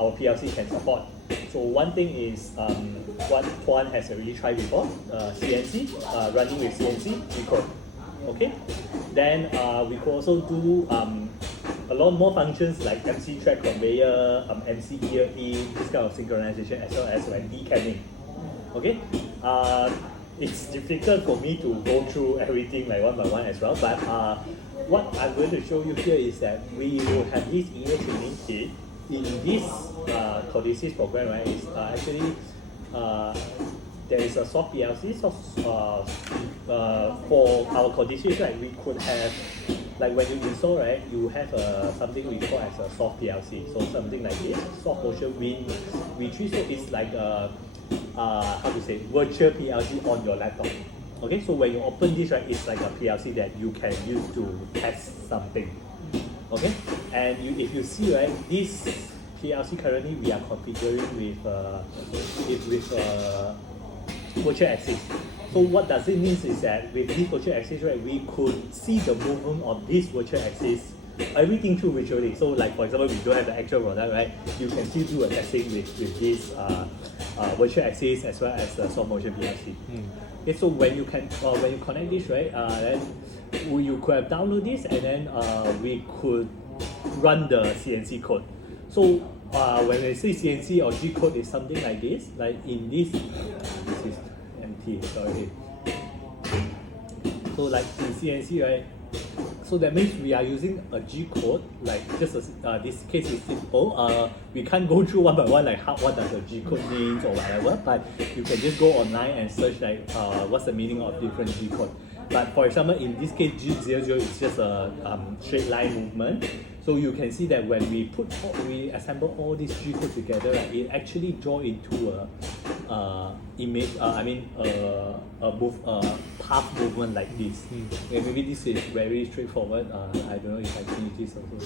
our PLC can support. So one thing is what Tuan has already tried before, CNC, running with CNC G-code. Okay, then we could also do a lot more functions like MC track conveyor, MC gear in, this kind of synchronization, as well as like decanning. Okay, it's difficult for me to go through everything like one by one as well, but what I'm going to show you here is that we will have this ear training kit in this Codesys program, right? It's actually there is a soft PLC. So for our Codesys, right, we could have, like when you install, right, you have something we call as a soft PLC. So something like this, soft motion Win V3. So it's like how to say, virtual PLC on your laptop. Okay, so when you open this, right, it's like a PLC that you can use to test something. Okay, and if you see, right, this PLC currently we are configuring with virtual axis. So what does it mean is that with this virtual axis, right, we could see the movement of this virtual axis, everything through virtually. So like for example, we don't have the actual product, right? You can still do a testing with this virtual axis as well as the soft motion PLC. Okay, so when you connect this, right, then you could have download this, and then we could run the CNC code. So when I say CNC or G code is something like this, like in this is empty, sorry. So like in CNC, right, so that means we are using a G code, like just this case is simple. We can't go through one by one like what does a G code means or whatever, but you can just go online and search like what's the meaning of different G code. But for example, in this case, G00 is just a straight line movement. So you can see that when we assemble all these G codes together, right, it actually draw into a image. Path movement like this. Okay, maybe this is very straightforward. I don't know if I can use this also.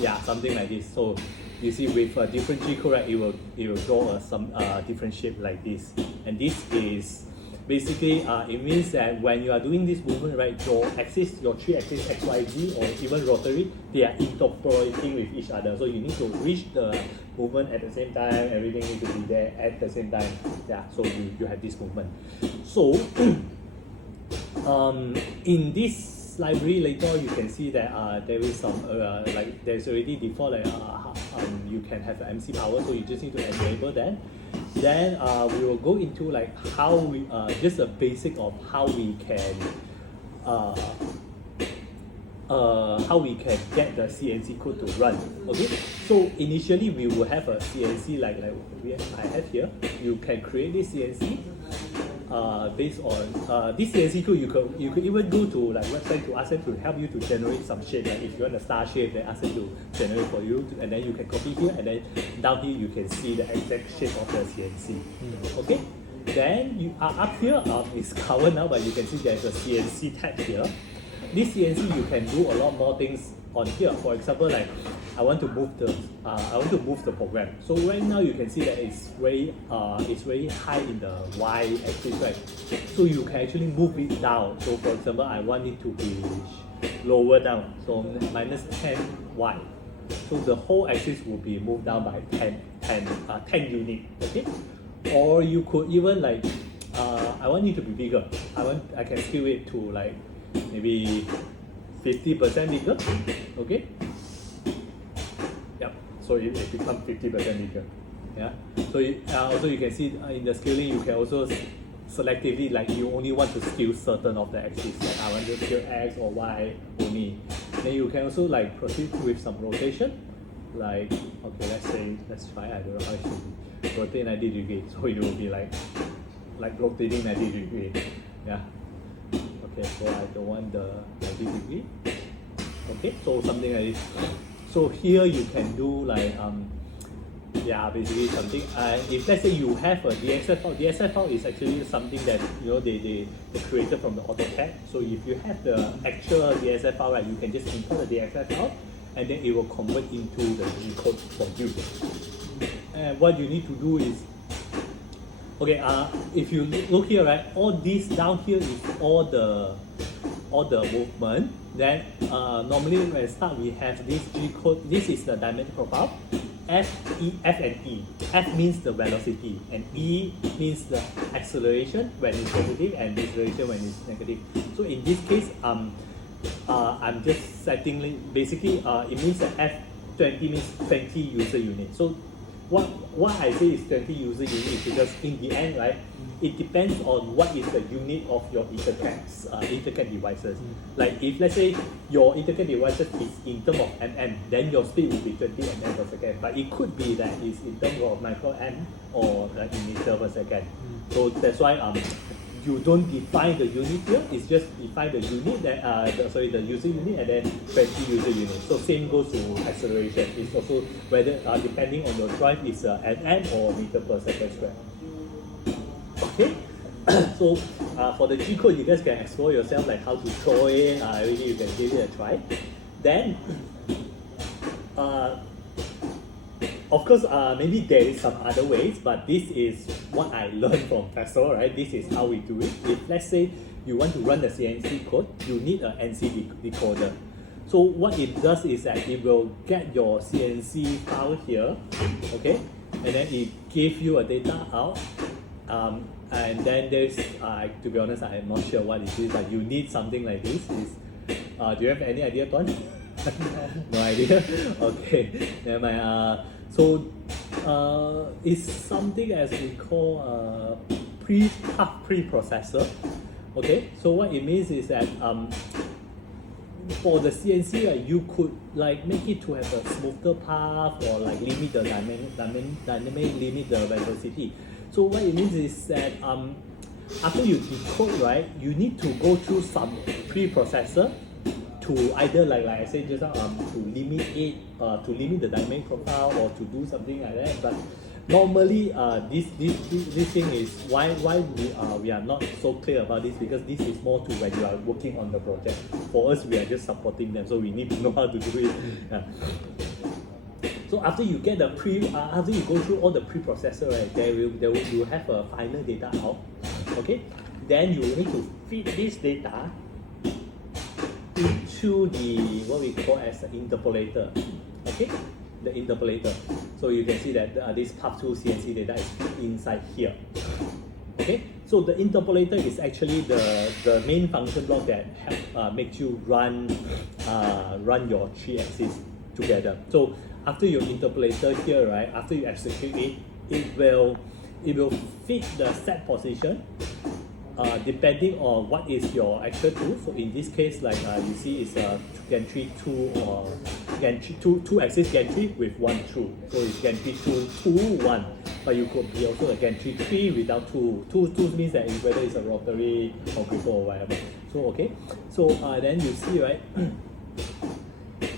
Yeah, something like this. So you see, with a different G code, right, it will draw some different shape like this. And this is basically, it means that when you are doing this movement, right, your axis, your three axis X, Y, Z, or even rotary, they are interpolating with each other. So you need to reach the movement at the same time, everything needs to be there at the same time. Yeah, so you have this movement. So in this library later, you can see that there is some like there's already default like you can have the MC power, so you just need to enable that. Then we will go into like how we just a basic of how we can get the CNC code to run. Okay, so initially we will have a CNC like I have here. You can create this CNC based on this CNC code. You could even go to like website to ask them to help you to generate some shape. Like if you want a star shape, they ask them to generate for you, and then you can copy here, and then down here you can see the exact shape of the CNC. Okay, then you are up here. It's covered now, but you can see there's a CNC tab here. This CNC you can do a lot more things on here. For example, like I want to move the program. So right now you can see that it's very high in the Y axis, right? So you can actually move it down. So for example, I want it to be lower down, so minus 10 Y. So the whole axis will be moved down by 10 units. Okay, or you could even like I want it to be bigger. I can scale it to like maybe 50% bigger. Okay. Yep. So it becomes 50% bigger. Yeah. So also you can see in the scaling, you can also selectively, like you only want to scale certain of the axes. Like I want to scale X or Y only. Then you can also like proceed with some rotation. Like okay, let's try. I don't know how it should be. Rotate 90 degrees. So it will be like rotating 90 degrees. Yeah. Okay, so I don't want the 90 degree. Okay, so something like this. So here you can do like basically something. If let's say you have a DXF file is actually something that they created from the AutoCAD. So if you have the actual DXF file, right, you can just import the DXF file, and then it will convert into the G code for you. And what you need to do is, okay, if you look here, right, all this down here is all the movement. Then normally when I start, we have this G code. This is the dimension profile. F and E. F means the velocity, and E means the acceleration when it's positive and deceleration when it's negative. So in this case, I'm just setting basically it means that F20 means 20 user units. So what I say is 20 user units because in the end, right, it depends on what is the unit of your interconnect devices. Like if let's say your interconnect devices is in terms of mm, then your speed will be 20 mm per second. But it could be that it's in terms of micro m or like in meter per second. So that's why you don't define the unit here. It's just define the unit that the user unit and then 20 user units. So same goes to acceleration. It's also whether depending on your drive is nm or meter per second square. Okay, so for the G code, you guys can explore yourself, like how to throw in, everything. You can give it a try. Then, of course, maybe there is some other ways, but this is what I learned from Festo, right? This is how we do it. If let's say you want to run the CNC code, you need an NC decoder. So what it does is that it will get your CNC file here, okay, and then it gives you a data out. And then there's, to be honest, I'm not sure what it is, but you need something like this. Do you have any idea, Tuan? No idea? Okay, never mind. So it's something as we call preprocessor. Okay, so what it means is that for the CNC, you could like make it to have a smoother path or like limit the dynamic limit the velocity. So what it means is that after you decode, right, you need to go through some preprocessor to either like I said just now, to limit it, to limit the dynamic profile or to do something like that. But normally, this thing is why we are not so clear about this, because this is more to when you are working on the project. For us, we are just supporting them, so we need to know how to do it. Yeah. So after you get the after you go through all the preprocessor, right, you have a final data out. Okay, then you need to feed this data into the what we call as the interpolator. Okay, the interpolator. So you can see that this PUF2 CNC data is inside here. Okay, so the interpolator is actually the main function block that makes you run your 3 axes together. So after your interpolator here, right, after you execute it, it will fit the set position depending on what is your actual tool. So in this case, like you see, it's a gantry 2 or gantry 2 axis gantry with 1 tool. So it's gantry 2 1, but you could be also a gantry 3 without 2. 2 means that whether it's a rotary or gripper or whatever. So okay, so then you see, right.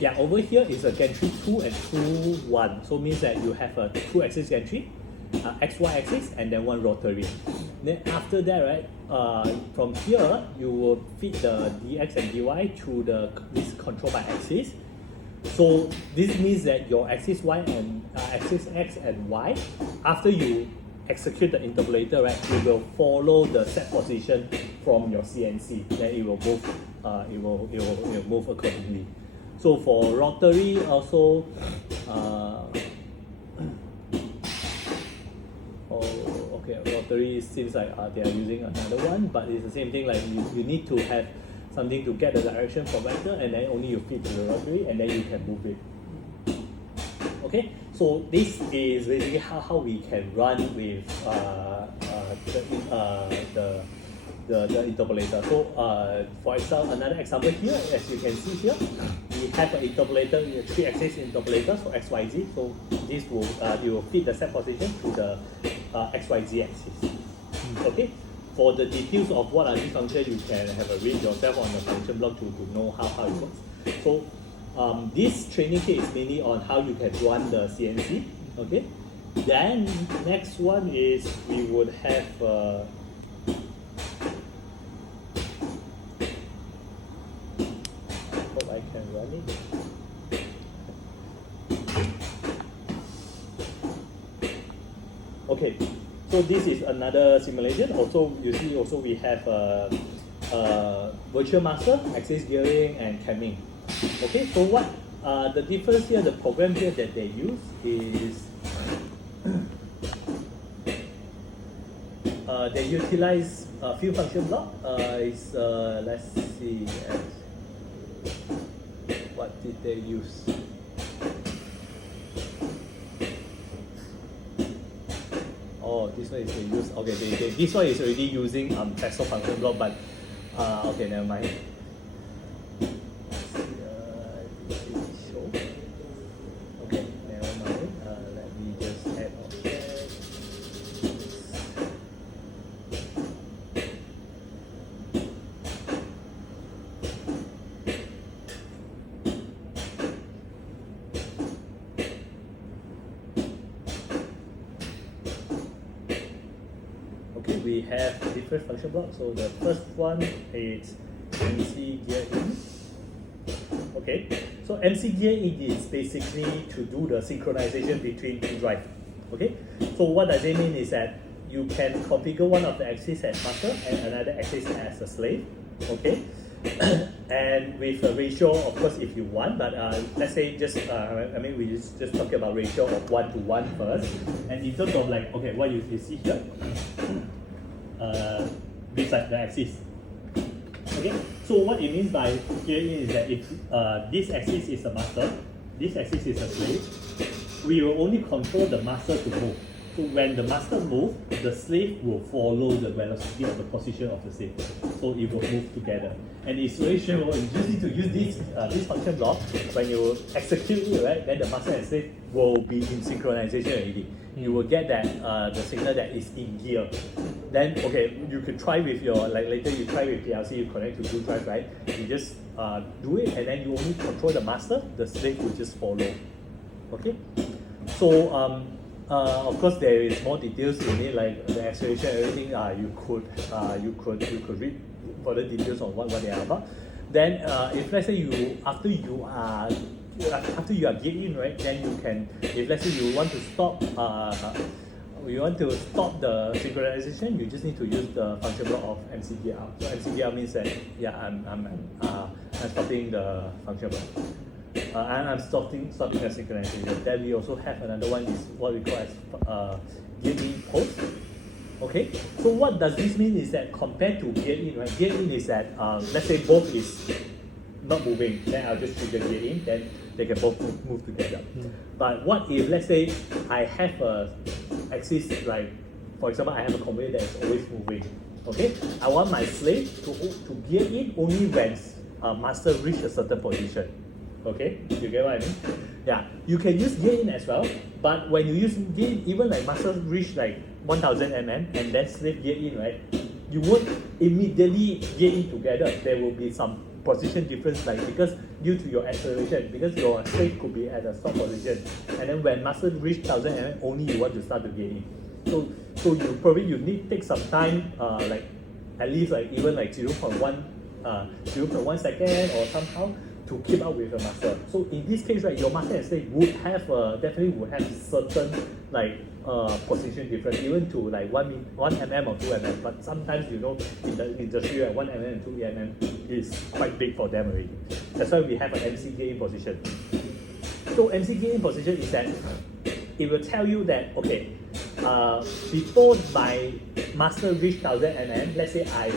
Yeah, over here is a gantry 2 and 2 1. So means that you have a 2 axis gantry, XY axis, and then 1 rotary. Then after that, right, from here you will feed the DX and DY through this control by axis. So this means that your axis Y and axis X and Y, after you execute the interpolator, right, it will follow the set position from your CNC. Then it will move. It will move accordingly. So for rotary also, rotary seems like they are using another one, but it's the same thing. Like you need to have something to get the direction from vector, and then only you feed to the rotary, and then you can move it. Okay, so this is basically how we can run with the interpolator. So for example, another example here, as you can see here, we have an interpolator, a 3-axis interpolator, so XYZ. So this will you will feed the set position to the XYZ axis. Okay. For the details of what are these functions, you can have a read yourself on the function block to know how it works. So this training kit is mainly on how you can run the CNC. Okay. Then next one is we would have I can run it. Okay, so this is another simulation. Also, you see, also we have virtual master, axis gearing, and camming. Okay, so what The difference here, the program here that they use is they utilize a few function block. Let's see, what did they use? Oh, this one is they use. Okay, this one is already using FASTO function block, but okay, never mind. Okay, never mind. Let me just add on that. Okay, we have different function blocks. So the first one is MC gear in. Okay, so MC gear in is basically to do the synchronization between two drives. Okay, so what does it mean is that you can configure one of the axis as master and another axis as a slave. Okay, and with a ratio, of course, if you want, but let's say just we just talking about ratio of 1:1 first. And in terms of like, okay, what you see here, this is the axis. Okay, so what it means by gear in is that if this axis is a master, this axis is a slave, we will only control the master to move. So when the master moves, the slave will follow the velocity of the position of the slave. So it will move together. And it's very straightforward. You just need to use this function block. When you execute it, right, then the master and slave will be in synchronization already. You will get that the signal that is in gear. Then okay, you could try with your, like later you try with PLC, you connect to two drive, right? You just do it and then you only control the master, the slave will just follow. Okay? So of course there is more details in it, like the acceleration, everything. You could read further details on what they are about. Then if let's say after you are geared in, right, then you can, if let's say you want to stop the synchronization, you just need to use the function block of MCGR. So MCGR means that I'm stopping the function block. And I'm stopping the synchronization. Then we also have another one is what we call as gear in post. Okay, so what does this mean is that compared to gear in, right? Gear in is that let's say both is not moving, then I'll just trigger gear in, then they can both move together. But what if let's say I have a axis, like for example I have a conveyor that is always moving. Okay, I want my slave to gear in only when master reach a certain position. Okay, you get what I mean? Yeah, you can use gear in as well, but when you use gear in, even like master reach like 1000 mm and then slave gear in, right, you won't immediately gear in together. There will be some position difference, like because due to your acceleration, because your slave could be at a stop position, and then when master reach 1000 mm, only you want to start to gear in. So you need take some time, like at least like even like 0.1 second or somehow, to keep up with the master. So in this case, right, your master and slave would have definitely would have certain like position difference, even to like 1 mm or 2 mm. But sometimes, you know, in the industry, right, 1 mm and 2 mm is quite big for them already. That's why we have an MC gear in position. So MC gear in position is that it will tell you that okay, before my master reach 1000 mm, let's say I'm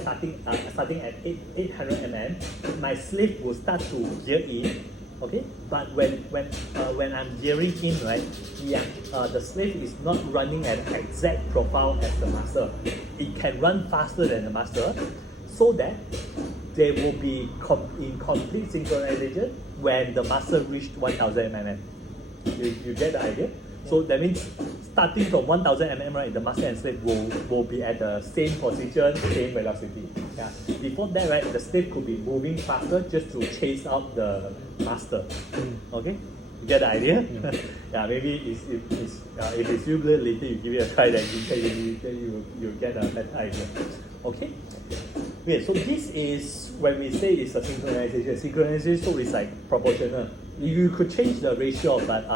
starting at 800 mm, my slave will start to gear in, okay? But when I'm gearing in, right, the slave is not running at an exact profile as the master. It can run faster than the master, so that they will be in complete synchronization when the master reached 1000 mm. You get the idea? So that means starting from 1000 mm, right, the master and slave will be at the same position, same velocity. Yeah. Before that, right, the slave could be moving faster just to chase out the master. Okay? You get the idea? Yeah, maybe if it's you later, you give it a try, then you get a better idea. Okay? Okay, so this is when we say it's a synchronization. Synchronization, so it's like proportional. You could change the ratio, but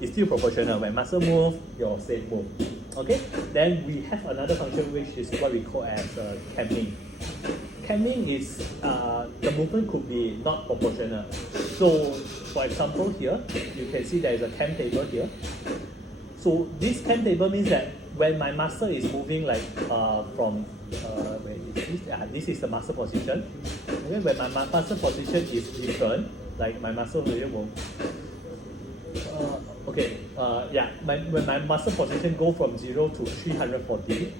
it's still proportional. When master move, your slave move. Okay? Then we have another function which is what we call as camping. camming is the movement could be not proportional. So, for example, here you can see there is a cam table here. So this cam table means that when my muscle is moving like from where is this? This is the muscle position. Okay, when my muscle position is different, like my muscle here will when my muscle position go from 0 to 340,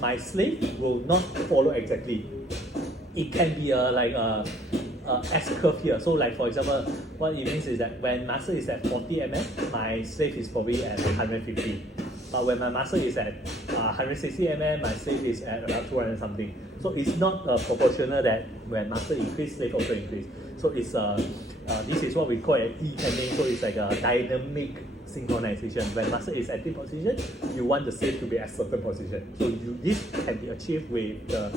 my slave will not follow exactly. It can be a S curve here. So like for example, what it means is that when muscle is at 40 mm, my slave is probably at 150. But when my muscle is at 160 mm, my slave is at around 200 something. So it's not proportional that when muscle increase, slave also increase. So it's this is what we call an E-camming. So it's like a dynamic synchronization. When muscle is at the position, you want the slave to be at certain position. So this can be achieved with the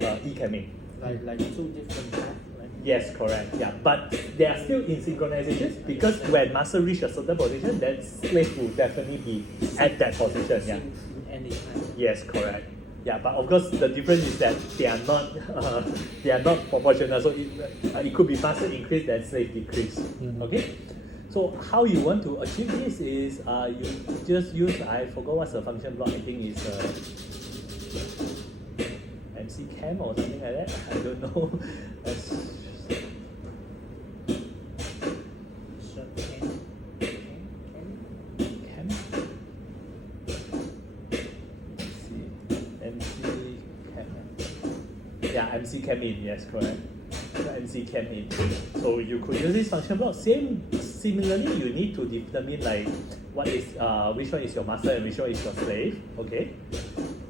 E-camming. Like two different paths, right? Yes, correct. Yeah, but they are still in synchronization because when muscle reach a certain position, then slave will definitely be at that position. Yeah. Anytime. Yes, correct. Yeah, but of course the difference is that they are not proportional. So it could be muscle increase then slave decrease. Okay. So how you want to achieve this is you just use, I forgot what's the function block. I think it's MC cam or something like that. I don't know. Cam. MC cam. Yeah, MC cam in. Yes, correct. MC cam in. So you could use this function block. Similarly, you need to determine like what is which one is your master and which one is your slave. Okay.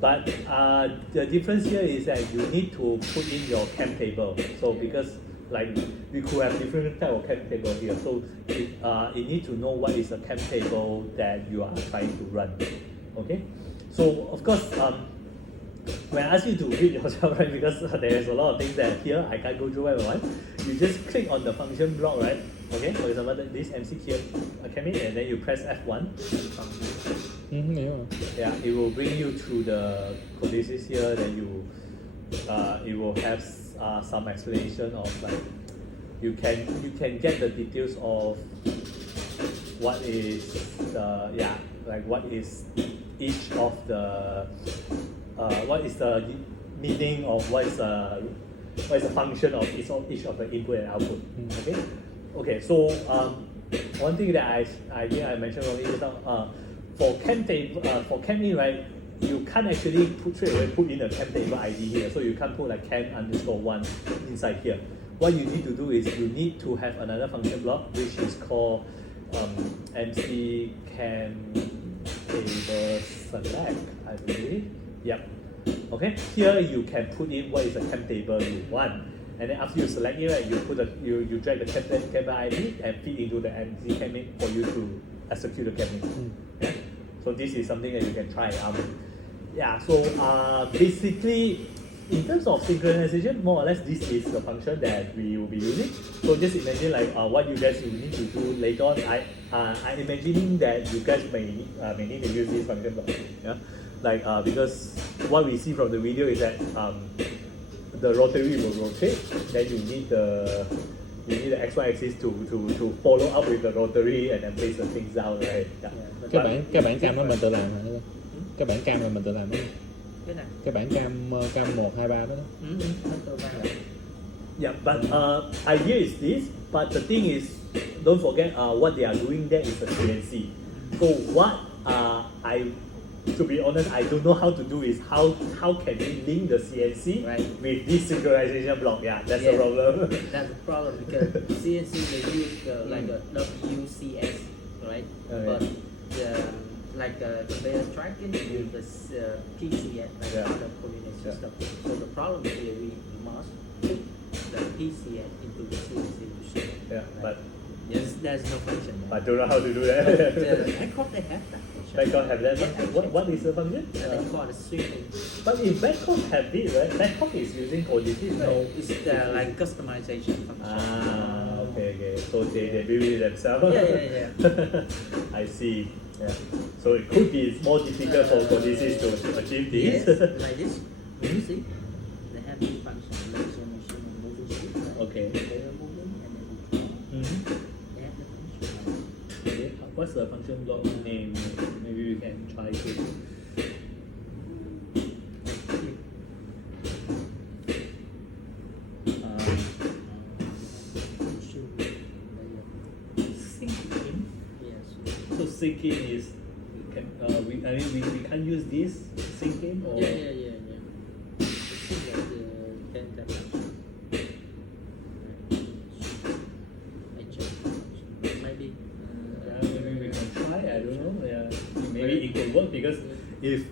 But the difference here is that you need to put in your cam table. So because like we could have different type of cam table here. So you need to know what is the cam table that you are trying to run. Okay. So of course when I ask you to read yourself, right, because there is a lot of things that here I can't go through one by one. You just click on the function block, right? Okay, for example, this MC here came in, and then you press F1. Yeah, it will bring you to the codices here. Then it will have some explanation of like you can get the details of what is what is each of the what is the meaning of what is the function of each of the input and output. Okay, so one thing that I think I mentioned wrongly is for cam table for cam in, right, you can't actually straight away put in a cam table ID here, so you can't put like cam_1 inside here. What you need to do is you need to have another function block which is called MC cam table select, I believe. Yep. Okay. Here you can put in what is the cam table you want, and then after you select it, right, you drag the cam table ID and feed into the MC cam for you to execute the cam. Yeah? So this is something that you can try. So basically, in terms of synchronization, more or less this is the function that we will be using. So just imagine like what you guys will need to do later on. I'm imagining that you guys may need to use this function block. Yeah, like because what we see from the video is that the rotary will rotate. Then you need the XY axis to follow up with the rotary and then place the things down, right? Yeah. Cái bản cam đó mình tự làm hả? Cái bản cam là mình tự làm đúng không? Cái này. Cái bản cam 1, 2, 3 đó. Yeah, but idea is this, but the thing is, don't forget what they are doing there is a CNC. So what to be honest, I don't know how to do is how can we link the CNC with this synchronization block? Yeah, that's the problem. That's the problem because CNC they use like a WCS, right? But like conveyor tracking with the PCS, like other coordinate system. So the problem is we must put the PCS into the CNC machine. Yeah, but yes, there's no function. I don't know how to do that. Bangkok they have that. Bangkok have that. What is the function? They call it sweeping. But if Bangkok have it, right? Bangkok is using codices, right? No, it's like customization function. Okay. So they build it themselves. Yeah. I see. Yeah. So it could be more difficult for codices to achieve this. Yes, like this. You see, they have this function. Okay. layer moving, and then we draw. Mm-hmm. They have the function. Okay. What's the function block name? Maybe we can try to. Sync in. Yes. So sync in is can we can't use this sync in or Yeah. It's similar to ten dimension. I check. Maybe. maybe we can try. I don't know. Yeah, maybe it could work because if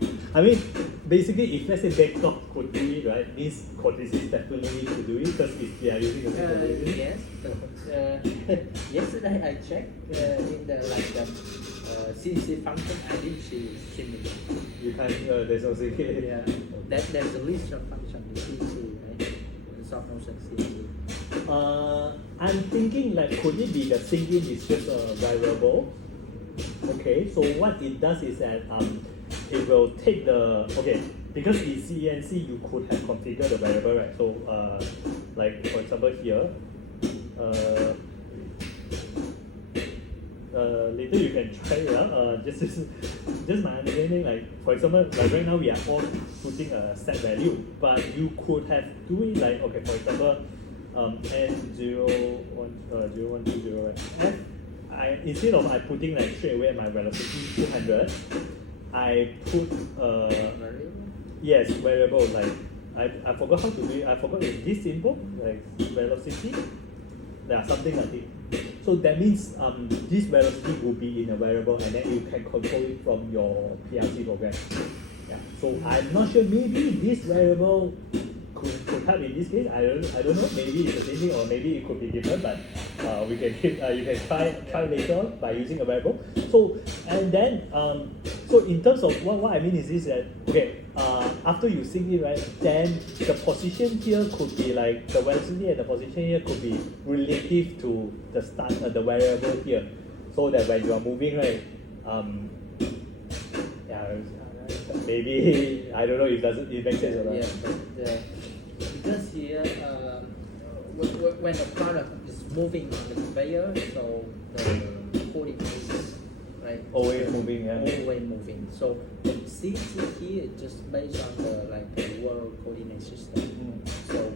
basically if let's say Bangkok could do it, right, means Codesys definitely could do it because if they are using the same coordinate. Yes, but yesterday I checked in the CNC function. I didn't see similar. You can't. There's no sync in. Yeah, there's a list of functions in CNC, right? The soft motion CNC. I'm thinking like could it be that sync in is just a variable? Okay, so what it does is that it will take the because in CNC you could have configured the variable, right? So like for example here, later you can try it. Just my understanding, like for example, like right now we are all putting a set value, but you could have do it like for example, n0120 right? Instead of I putting like straight away my velocity 200, I put Variable? yes variable like I forgot how to do it. I forgot is this simple like velocity, something like it. So that means this velocity will be in a variable and then you can control it from your PLC program. Yeah. So I'm not sure. Maybe this variable could help in this case. I don't know. Maybe it's the same thing or maybe it could be different. But you can try later by using a variable. So and then so in terms of what I mean is this that after you sync it, right, then the position here could be like the velocity and the position here could be relative to the start the variable here, so that when you are moving, right, maybe I don't know if it makes sense or not. Yeah, but because here when the product is moving on the conveyor, so the coordinates, right? Always moving, yeah. Always moving. So the CNC here is just based on the world coordinate system. So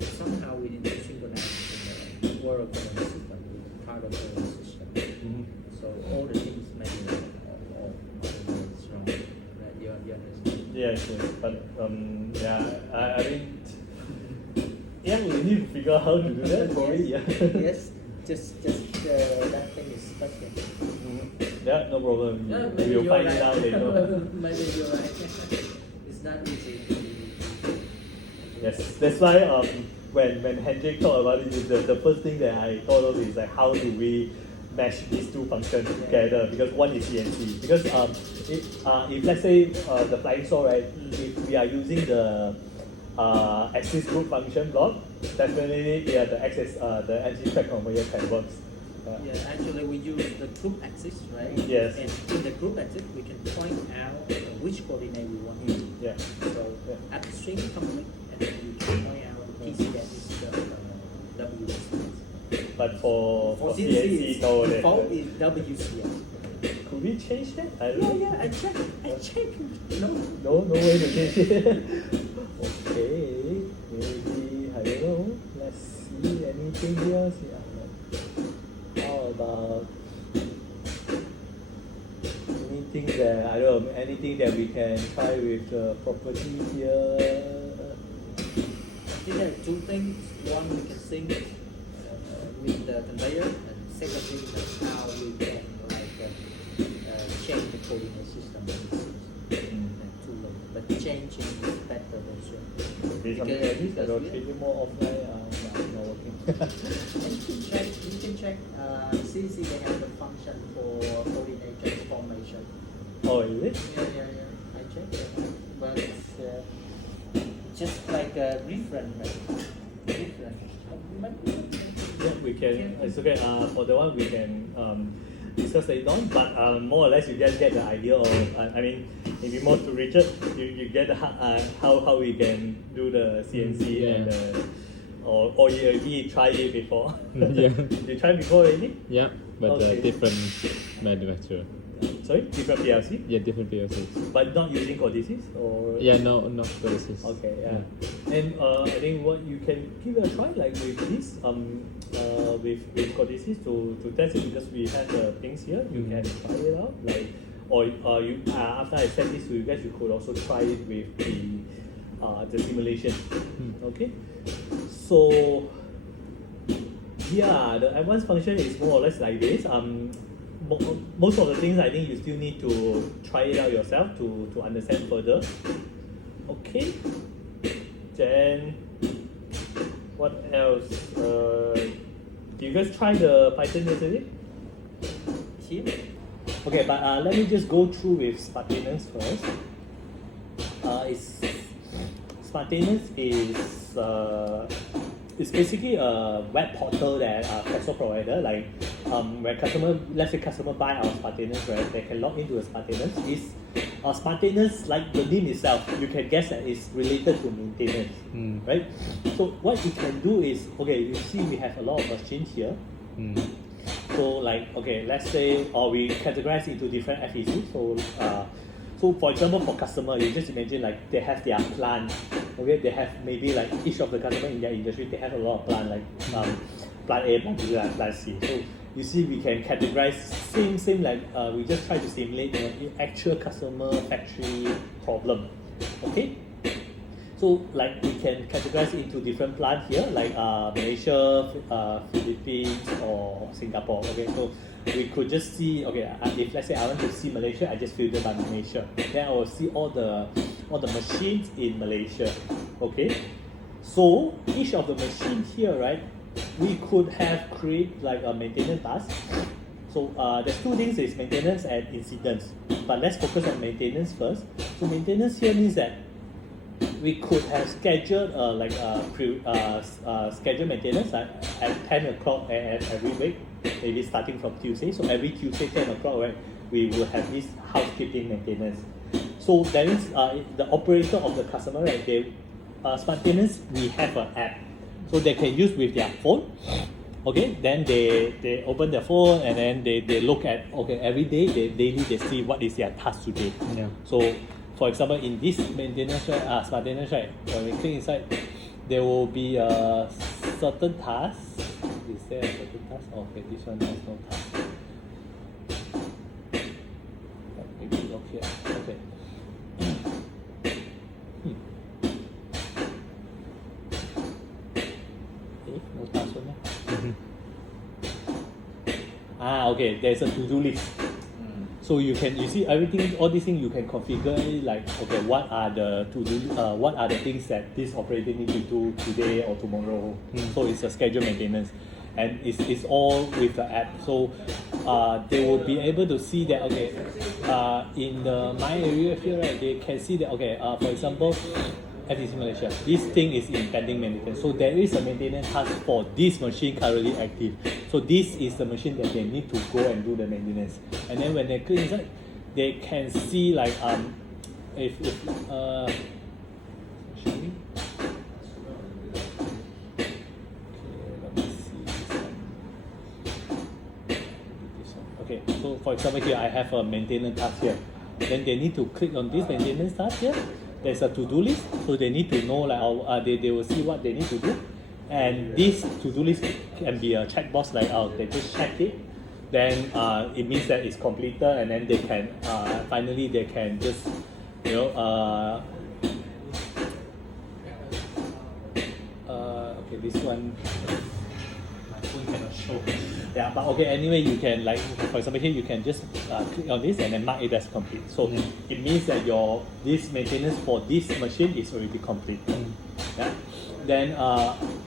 somehow we need to synchronize the world coordinate system with part of the coordinate system. So all the things may be all wrong. Right? You understand? Yes, but I mean, we need to figure out how to do that probably. Yes. Yeah. Yes. Just that thing is special. Yeah, no problem. No, maybe We'll you're find right. it out later. Maybe you're right. It's not easy. Yes, that's why when Hendrik talked about it, the first thing that I thought of is like how do we mesh these two functions together, because one is CNC. Because if let's say the flying saw, right, if we are using the axis group function block, definitely the axis the engine track conveyor can work. Yeah, actually we use the group axis, right? Yes. And in the group axis, we can point out which coordinate we want to use. Yeah. So at the string complete, and then we can point out the PC that is the WCS. But for CNC, CNC, no. default is WCS. Could we change that? I don't know. Yeah, I check. No way to change it. Okay, maybe I don't know. Let's see anything else. How about anything that I don't know? Anything that we can try with the property here? I think there are two things. One, we can sync with the conveyor, and second thing is how we can change the coordinate system. Too low, but changing is better than sure. Because I don't treat it more offline. Not working. You can check. CNC they have a function for coordinate transformation. Oh, is it? Yeah. I checked it, but it's just like a reference. Yeah, we can. It's okay. For the one we can discuss later on, but more or less you just get the idea of. I mean, maybe more to Richard, you get the how we can do the CNC and or you already tried it before? Yeah. You tried before already? Yeah, but Okay. different manufacturer. Sorry, different PLC, Yeah, different PLCs. but not using Codesys or. Yeah, no, not PLCs. Okay, yeah. And I think what you can give it a try, like with this, with Codesys to test it, because we have the things here. You can try it out, like, or you after I send this to you guys, you could also try it with the simulation. Okay, so yeah, the advanced function is more or less like this. Most of the things I think you still need to try it out yourself to understand further. Okay, then what else? Did you guys try the Python yesterday? Here. Okay, but let me just go through with Spartanus first. Spartanus is basically a web portal that Presto provider, like where let's say customer buy our Spartanus, right? They can log into a Spartanus. Spartanus, like the name itself, you can guess that it's related to maintenance, right? So what you can do is, okay, you see we have a lot of machines here. So like, okay, let's say, or we categorize into different FEC. So for example, for customer, you just imagine like they have their plant. Okay, they have maybe like each of the customer in their industry, they have a lot of plant, like plant A, plant B, plant C. So you see, we can categorize same like we just try to simulate the actual customer factory problem. Okay. So like we can categorize into different plants here, like Malaysia, Philippines, or Singapore. Okay, so we could just see, okay, if let's say I want to see Malaysia, I just filter by Malaysia. Then I will see all the machines in Malaysia. Okay, so each of the machines here, right, we could have create like a maintenance task. So there's two things: is maintenance and incidents. But let's focus on maintenance first. So maintenance here means that we could have scheduled scheduled maintenance at 10 o'clock every week, maybe starting from Tuesday. So every Tuesday 10 o'clock, right, we will have this housekeeping maintenance. So that means the operator of the customer, right, Spartanus, we have an app, so they can use with their phone. Okay, then they open their phone and then they look at, okay, every day daily they see what is their task today. Yeah. So for example, in this maintenance, right, Spartanus, right, when we click inside, there will be a certain task. Is there a certain task? Okay, this one has no task. Maybe look here. Okay. No task one. Okay, there's a to-do list. So you see everything, all these things you can configure it, like, okay, what are the things that this operator need to do today or tomorrow. So it's a scheduled maintenance, and it's all with the app. So they will be able to see that, okay, in my area here, right, they can see that, okay, for example, FEC Malaysia, this thing is in pending maintenance. So there is a maintenance task for this machine currently active. So this is the machine that they need to go and do the maintenance. And then when they click inside, they can see like if shall we? Okay, so for example here I have a maintenance task here. Then they need to click on this maintenance task here. There's a to-do list, so they need to know like they will see what they need to do. And this to-do list can be a checkbox, like they just check it, then it means that it's completed, and then they can finally they can just okay, this one my phone cannot show. Yeah, but okay, anyway, you can, like, for example here you can just click on this and then mark it as complete. So it means that this maintenance for this machine is already complete. Yeah. Then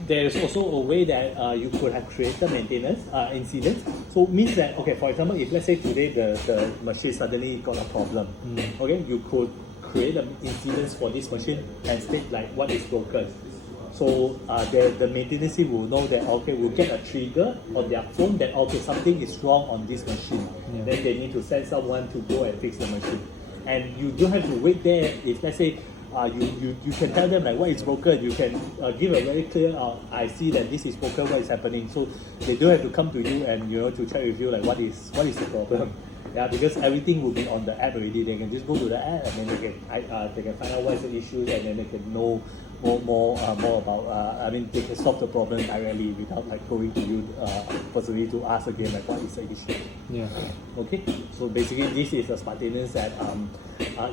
there is also a way that you could have created maintenance incidents. So it means that, okay, for example, if let's say today the machine suddenly got a problem, okay, you could create an incidents for this machine and state like what is broken. So the maintenance team will know that, okay, we'll get a trigger on their phone that, okay, something is wrong on this machine. Yeah. Then they need to send someone to go and fix the machine. And you don't have to wait there. If let's say you can tell them like what is broken. You can give a very clear, I see that this is broken, what is happening. So they don't have to come to you and to check with you like what is the problem. Yeah, because everything will be on the app already. They can just go to the app and then they can find out what is the issue, and then they can know more about. They can solve the problem directly without like going to you personally to ask again like what is the issue. Yeah. Okay, so basically this is a spontaneous that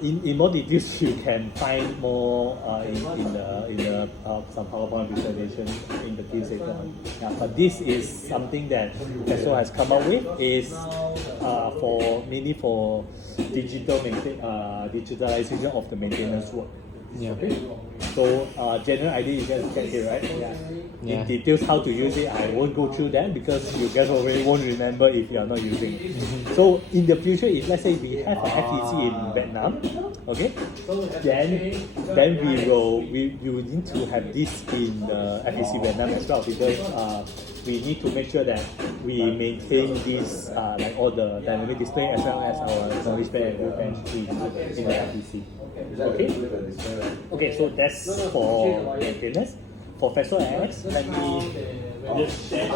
in more details you can find more in the some PowerPoint presentation in the team later on. Yeah, but this is something that Festo has come up with is mainly for digitalization of the maintenance work. Yeah. Okay. So general idea you guys get it, right? Yeah. Yeah. In details how to use it, I won't go through that because you guys already won't remember if you are not using it. So in the future, if let's say we have a FEC in Vietnam, okay, then we will need to have this in the FEC Vietnam as well because we need to make sure that we maintain this like all the dynamic display as well as our knowledge base and workbench in the FEC. Okay, so that's for maintenance. For Festo X, let me just share